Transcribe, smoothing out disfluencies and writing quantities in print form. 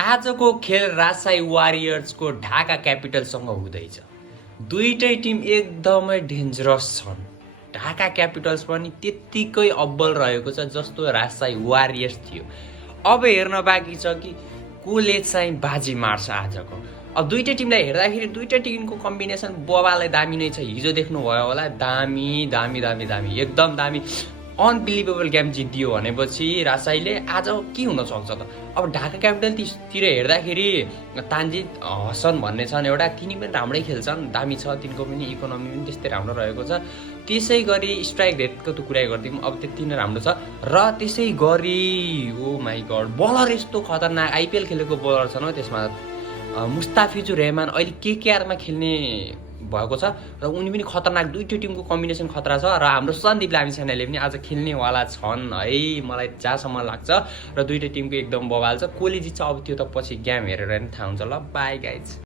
आजको खेल राजशाही वारियर्सको ढाका क्यापिटलसँग हुँदैछ। दुईटै टिम एकदमै डेन्जरस छन्। ढाका क्यापिटल्स पनि त्यत्तिकै अब्बल रहेको छ जस्तो राजशाही वारियर्स थियो। अब हेर्न बाँकी छ कि कसले चाहिँ बाजी मार्छ आजको। अब दुईटै टिमलाई हेर्दाखेरि दुईटै टिमको कम्बिनेसन बबालाई दामी नै छ। हिजो देख्नुभयो होला, दामी दामी दामी दामी एकदम दामी अनबिलिभेबल गेम जितियो भनेपछि राजशाहीले आज के हुनसक्छ त। अब ढाका क्यापिटलतिर हेर्दाखेरि तान्जित हसन भन्ने छन् एउटा, तिनी पनि राम्रै खेल्छन्, दामी छ, तिनको पनि इकोनोमी पनि त्यस्तै राम्रो रहेको छ। त्यसै गरी स्ट्राइक रेटको त कुरा गरिदिउँ, अब त्यति नै राम्रो छ। र त्यसै गरी ओ माई गड बलर यस्तो खतरनाक आइपिएल खेलेको बलर छन् हो। त्यसमा मुस्ताफिजुर रहमान अहिले केकेआरमा खेल्ने भएको छ र उनी पनि खतरनाक। दुईटै टिमको कम्बिनेसन खतरा छ र हाम्रो सन्दीप लामिछानेले पनि आज खेल्नेवाला छन् है, मलाई जहाँसम्म लाग्छ। र दुईटै टिमको एकदम बवाल छ। कसले जित्छ अब त्यो त पछि गेम हेरेर नै थाहा हुन्छ। ल बाई गाइज।